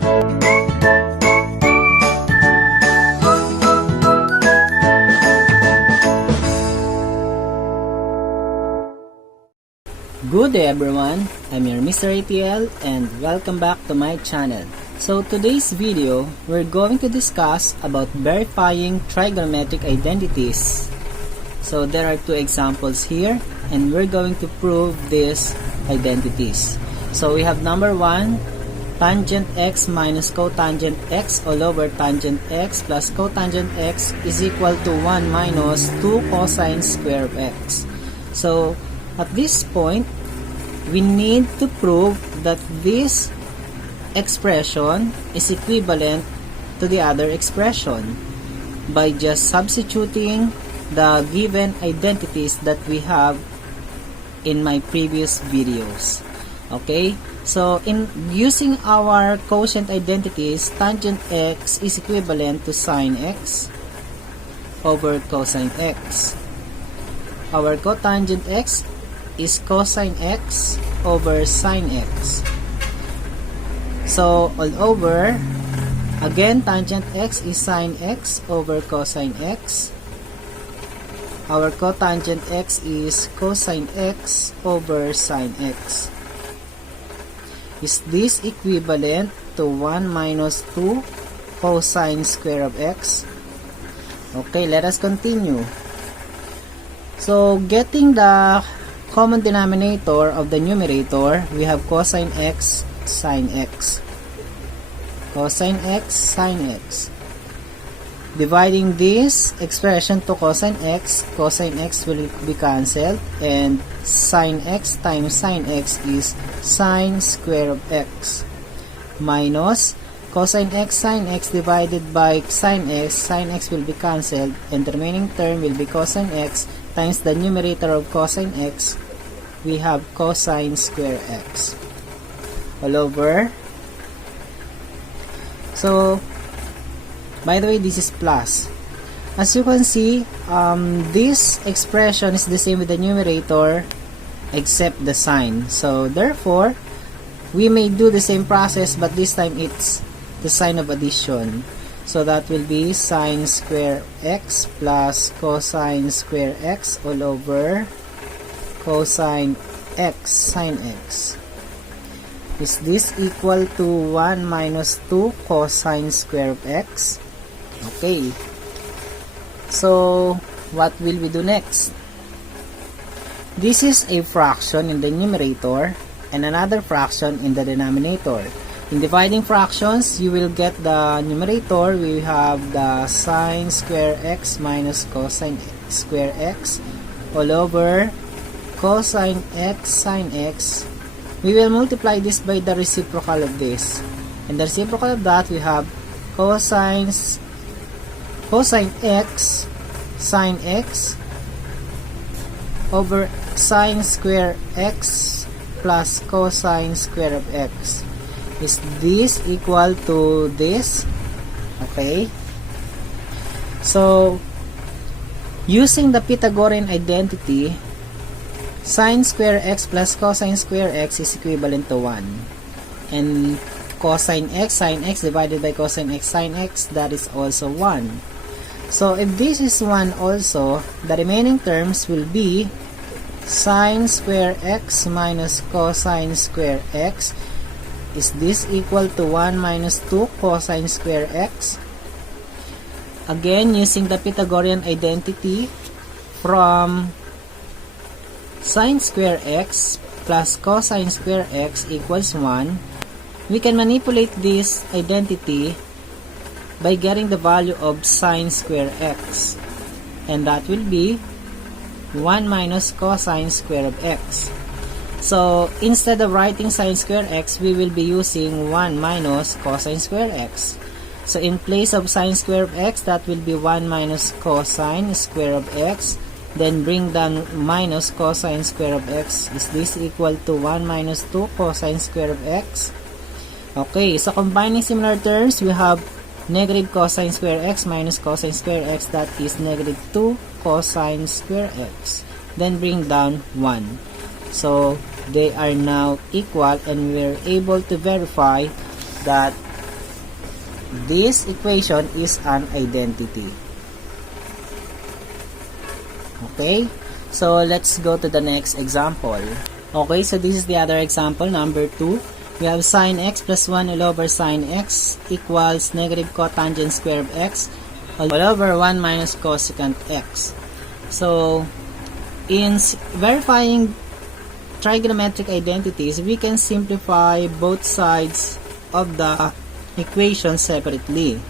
Good day everyone, I'm your Mr. ATL and welcome back to my channel. So today's video, we're going to discuss about verifying trigonometric identities. So there are two examples here and we're going to prove these identities. So we have number 1, tangent x minus cotangent x all over tangent x plus cotangent x is equal to 1 minus 2 cosine square of x. So at this point, we need to prove that this expression is equivalent to the other expression by just substituting the given identities that we have in my previous videos. Okay, so in using our quotient identities, tangent x is equivalent to sine x over cosine x. Our cotangent x is cosine x over sine x. So all over, again tangent x is sine x over cosine x. Our cotangent x is cosine x over sine x. Is this equivalent to 1 minus 2 cosine square of x? Okay, let us continue. So getting the common denominator of the numerator, we have cosine x sine x. Cosine x sine x. Dividing this expression to cosine x will be cancelled, and sine x times sine x is sine square of x minus cosine x sine x divided by sine x will be cancelled, and the remaining term will be cosine x times the numerator of cosine x, we have cosine square x all over. So by the way, this is plus. As you can see, this expression is the same with the numerator except the sign. So therefore, we may do the same process, but this time it's the sign of addition. So that will be sine square x plus cosine square x all over cosine x sine x. Is this equal to 1 minus 2 cosine square of x? Okay. So what will we do next? This is a fraction in the numerator and another fraction in the denominator. In dividing fractions, you will get the numerator. We have the sine square x minus cosine square x all over cosine x sine x. We will multiply this by the reciprocal of this. And the reciprocal of that, we have cosine x sine x over sine square x plus cosine square of x. Is this equal to this? Okay. So, using the Pythagorean identity, sine square x plus cosine square x is equivalent to 1. And cosine x sine x divided by cosine x sine x, that is also 1. So, if this is 1 also, the remaining terms will be sine square x minus cosine square x. Is this equal to 1 minus 2 cosine square x? Again, using the Pythagorean identity, from sine square x plus cosine square x equals 1, we can manipulate this identity by getting the value of sine square x, and that will be 1 minus cosine square of x. So, instead of writing sine square x, we will be using 1 minus cosine square x. So, in place of sine square of x, that will be 1 minus cosine square of x. Then, bring down minus cosine square of x. Is this equal to 1 minus 2 cosine square of x? Okay, so combining similar terms, we have negative cosine square x minus cosine square x, that is negative 2 cosine square x. Then bring down 1. So they are now equal, and we're able to verify that This equation is an identity. Okay, so let's go to the next example. Okay, so this is the other example, number 2. We have sine x plus 1 all over sine x equals negative cotangent square of x all over 1 minus cosecant x. So, in verifying trigonometric identities, we can simplify both sides of the equation separately.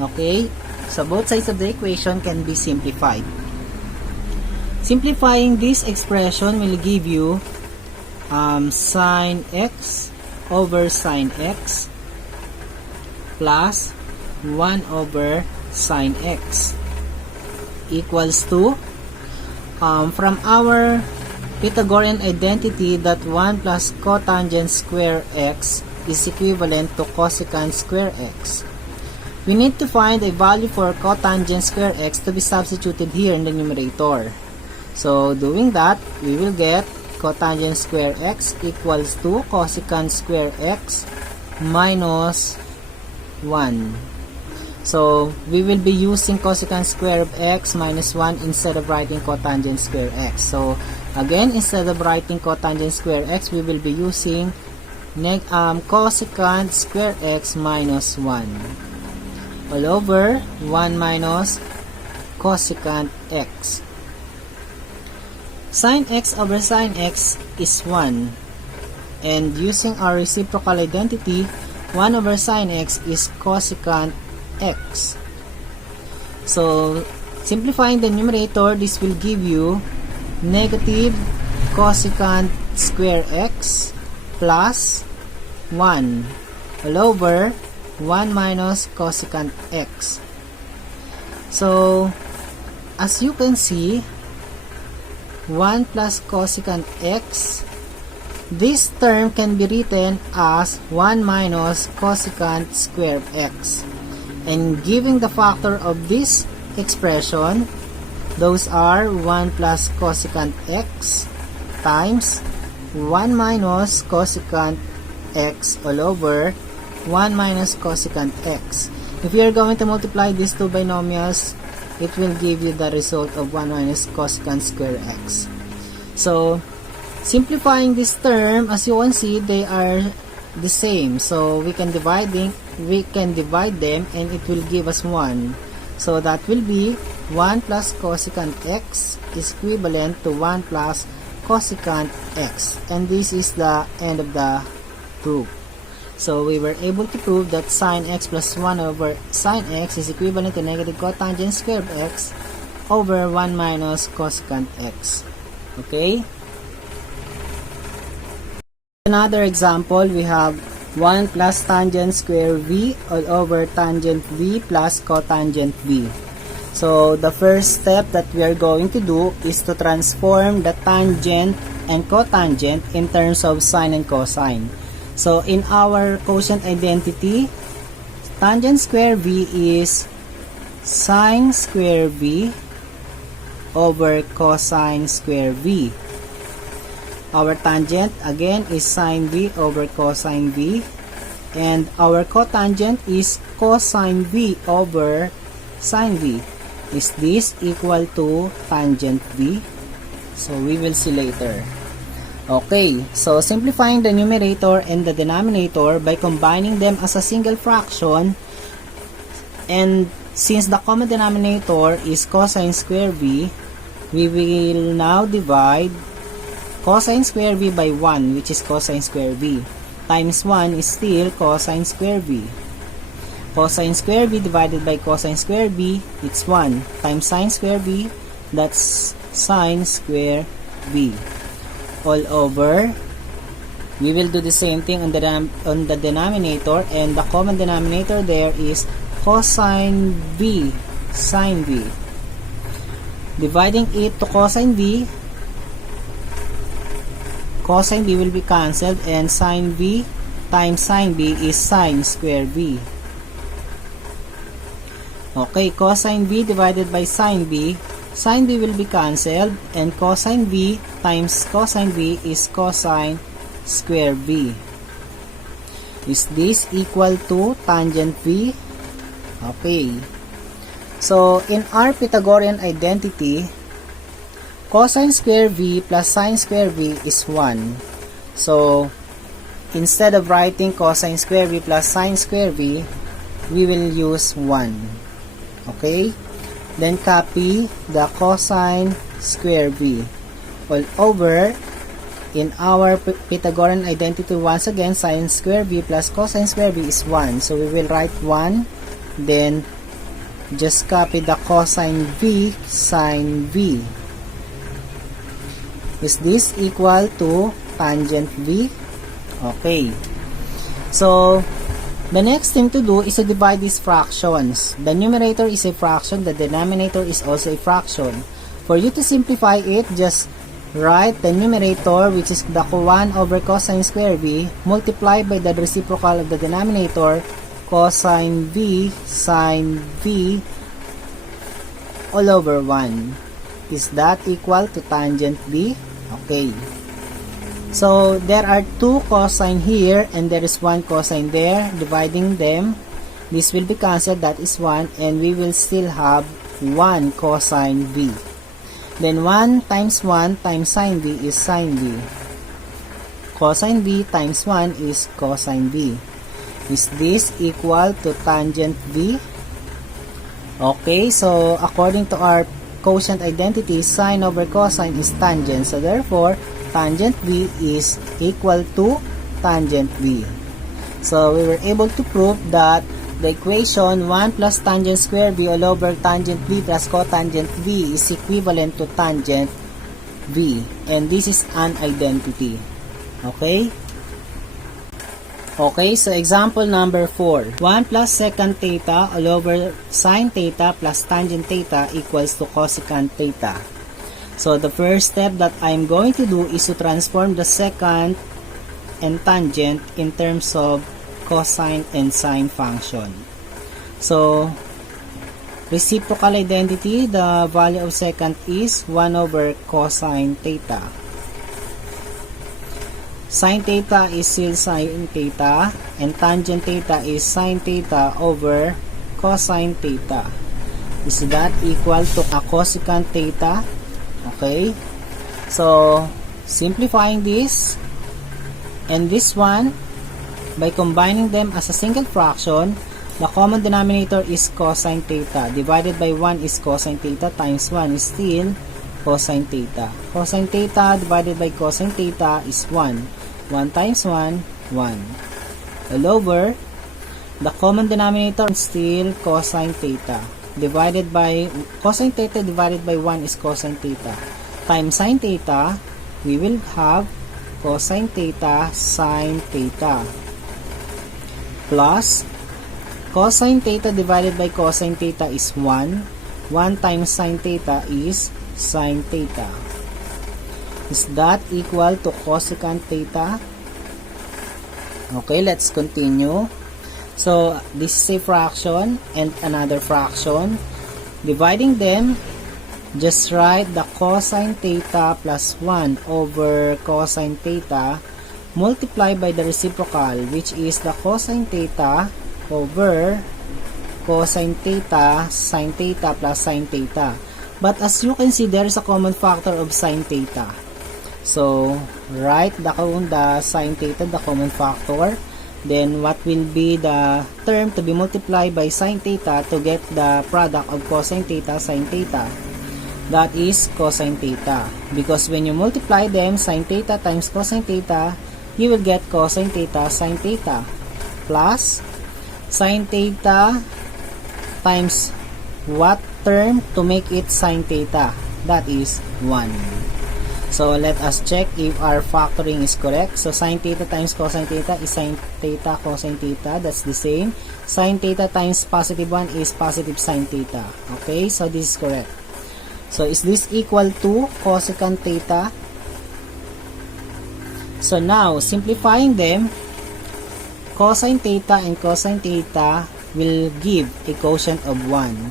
Okay, so both sides of the equation can be simplified. Simplifying this expression will give you sine x over sine x plus 1 over sine x equals to, from our Pythagorean identity that 1 plus cotangent square x is equivalent to cosecant square x. We need to find a value for cotangent square x to be substituted here in the numerator. So doing that, we will get cotangent square x equals to cosecant square x minus 1. So we will be using cosecant square of x minus 1 instead of writing cotangent square x. So again, instead of writing cotangent square x, we will be using cosecant square x minus 1 all over 1 minus cosecant x. Sine x over sine x is 1, and using our reciprocal identity, 1 over sine x is cosecant x. So, simplifying the numerator, this will give you negative cosecant square x plus 1 all over 1 minus cosecant x. So, as you can see, 1 plus cosecant x, this term can be written as 1 minus cosecant square of x. And giving the factor of this expression, those are 1 plus cosecant x times 1 minus cosecant x all over 1 minus cosecant x. If you are going to multiply these two binomials, it will give you the result of 1 minus cosecant square x. So, simplifying this term, as you can see, they are the same. So, we can divide them and it will give us 1. So, that will be 1 plus cosecant x is equivalent to 1 plus cosecant x. And this is the end of the proof. So, we were able to prove that sine x plus 1 over sine x is equivalent to negative cotangent square of x over 1 minus cosecant x. Okay? Another example, we have 1 plus tangent square v all over tangent v plus cotangent v. So, the first step that we are going to do is to transform the tangent and cotangent in terms of sine and cosine. So, in our quotient identity, tangent square v is sine square v over cosine square v. Our tangent, again, is sine v over cosine v. And our cotangent is cosine v over sine v. Is this equal to tangent v? So, we will see later. Okay, so simplifying the numerator and the denominator by combining them as a single fraction, and since the common denominator is cosine square v, we will now divide cosine square v by 1, which is cosine square v, times 1 is still cosine square v. Cosine square v divided by cosine square v, it's 1, times sine square v, that's sine square v. All over, we will do the same thing on the denominator, and the common denominator there is cosine v sine v. Dividing it to cosine v will be cancelled, and sine v times sine v is sine square v. Okay, cosine v divided by sine v will be cancelled, and cosine v times cosine v is cosine square v. Is this equal to tangent v? Okay. So, in our Pythagorean identity, cosine square v plus sine square v is 1. So, instead of writing cosine square v plus sine square v, we will use 1. Okay? Then copy the cosine square v all over in our Pythagorean identity. Once again, sine square v plus cosine square v is 1. So, we will write 1. Then, just copy the cosine v, sine v. Is this equal to tangent v? Okay. So, the next thing to do is to divide these fractions. The numerator is a fraction, the denominator is also a fraction. For you to simplify it, just write the numerator, which is the 1 over cosine square v, multiplied by the reciprocal of the denominator, cosine v, sine v, all over 1. Is that equal to tangent v? Okay. So, there are 2 cosine here and there is 1 cosine there. Dividing them, this will be cancelled, that is 1, and we will still have 1 cosine v. Then 1 times 1 times sine v is sine v. Cosine v times 1 is cosine v. Is this equal to tangent v? Okay, so according to our quotient identity, sine over cosine is tangent. So therefore, tangent v is equal to tangent v. So we were able to prove that the equation 1 plus tangent square v all over tangent v plus cotangent v is equivalent to tangent v. And this is an identity. Okay? Okay, so example number 4. 1 plus secant theta all over sine theta plus tangent theta equals to cosecant theta. So the first step that I'm going to do is to transform the secant and tangent in terms of cosine and sine function. So, reciprocal identity, the value of secant is 1 over cosine theta. Sine theta is still sine theta, and tangent theta is sine theta over cosine theta. Is that equal to a cosecant theta? Okay. So, simplifying this and this one, by combining them as a single fraction, the common denominator is cosine theta. Divided by 1 is cosine theta times 1 is still cosine theta. Cosine theta divided by cosine theta is 1. 1 times 1, 1. All over, the common denominator is still cosine theta. Divided by, cosine theta divided by 1 is cosine theta. Times sine theta, we will have cosine theta sine theta. Plus, cosine theta divided by cosine theta is 1. 1 times sine theta is sine theta. Is that equal to cosecant theta? Okay, let's continue. So, this is a fraction and another fraction. Dividing them, just write the cosine theta plus 1 over cosine theta multiplied by the reciprocal, which is the cosine theta over cosine theta sine theta plus sine theta. But as you can see, there is a common factor of sine theta. So, write the sine theta, the common factor. Then, what will be the term to be multiplied by sine theta to get the product of cosine theta, sine theta? That is cosine theta. Because when you multiply them, sine theta times cosine theta, you will get cosine theta, sine theta. Plus, sine theta times what term to make it sine theta? That is 1. So, let us check if our factoring is correct. So, sine theta times cosine theta is sine theta cosine theta. That's the same. Sine theta times positive 1 is positive sine theta. Okay, so this is correct. So, is this equal to cosecant theta? So, now, simplifying them, cosine theta and cosine theta will give a quotient of 1.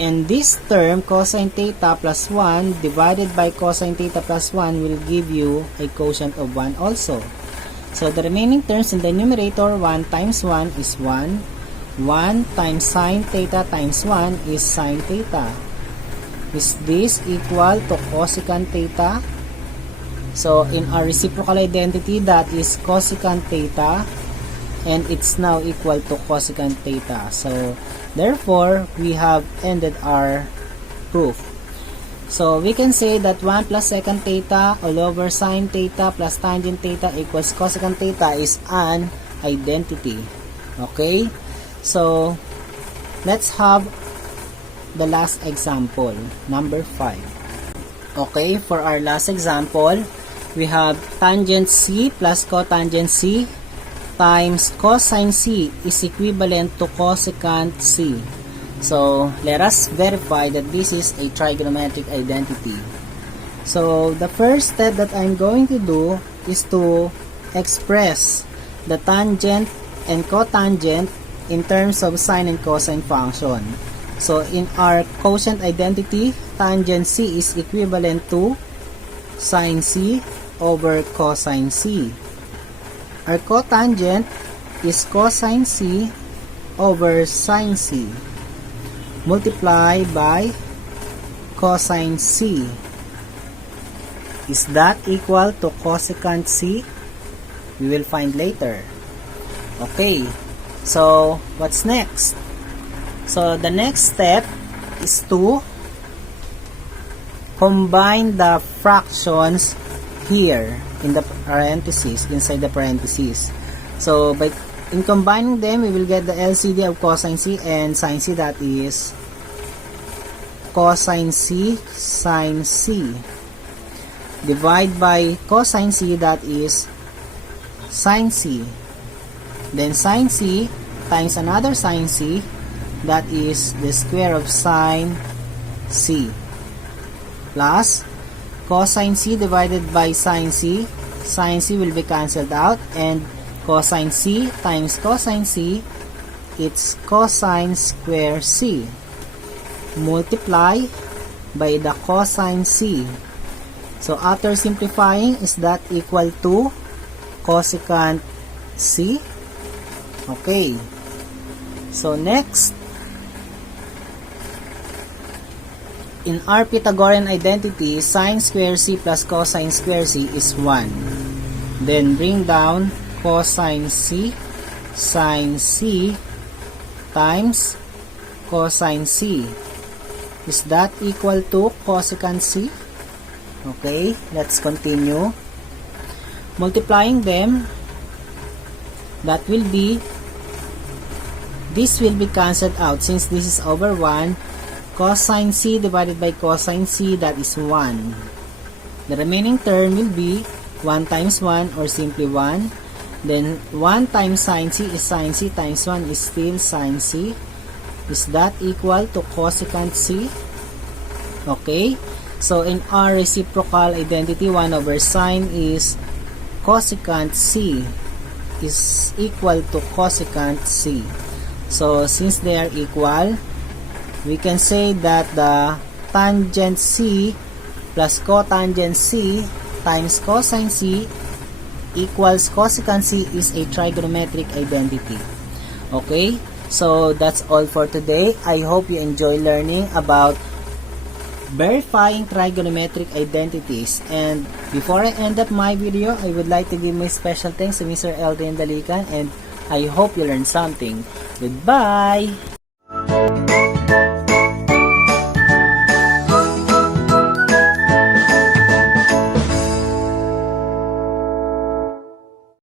And this term, cosine theta plus 1 divided by cosine theta plus 1 will give you a quotient of 1 also. So, the remaining terms in the numerator, 1 times 1 is 1. 1 times sine theta times 1 is sine theta. Is this equal to cosecant theta? So in our reciprocal identity, that is cosecant theta, and it's now equal to cosecant theta. So therefore, we have ended our proof. So we can say that 1 plus secant theta all over sine theta plus tangent theta equals cosecant theta is an identity. Okay? So let's have the last example, number 5. Okay, for our last example, we have tangent C plus cotangent C times cosine C is equivalent to cosecant C. So let us verify that this is a trigonometric identity. So the first step that I'm going to do is to express the tangent and cotangent in terms of sine and cosine function. So in our quotient identity, tangent C is equivalent to sine C over cosine C. Our cotangent is cosine C over sine C multiplied by cosine C. Is that equal to cosecant C? We will find later. Okay, so what's next? So the next step is to combine the fractions here in the parentheses, inside the parentheses. So in combining them, we will get the LCD of cosine C and sine C, that is cosine C sine C. Divide by cosine C, that is sine C. Then sine C times another sine C, that is the square of sine C, plus cosine C divided by sine C. Sine C will be cancelled out, and cosine C times cosine C, it's cosine square C, multiply by the cosine C. So after simplifying, is that equal to cosecant C? Okay. So next, in our Pythagorean identity, sine square C plus cosine square C is 1. Then bring down cosine C sine C times cosine C. Is that equal to cosecant C? Okay, let's continue. Multiplying them, that will be, this will be cancelled out since this is over 1. Cosine C divided by cosine C, that is 1. The remaining term will be 1 times 1, or simply 1. Then 1 times sine C is sine C times 1 is still sine C. Is that equal to cosecant C? Okay, so in our reciprocal identity, 1 over sine is cosecant C is equal to cosecant C. So since they are equal, we can say that the tangent C plus cotangent C times cosine C equals cosecant C is a trigonometric identity. Okay, so that's all for today. I hope you enjoy learning about verifying trigonometric identities. And before I end up my video, I would like to give my special thanks to Mr. Eldrin Dalican, and I hope you learned something. Goodbye!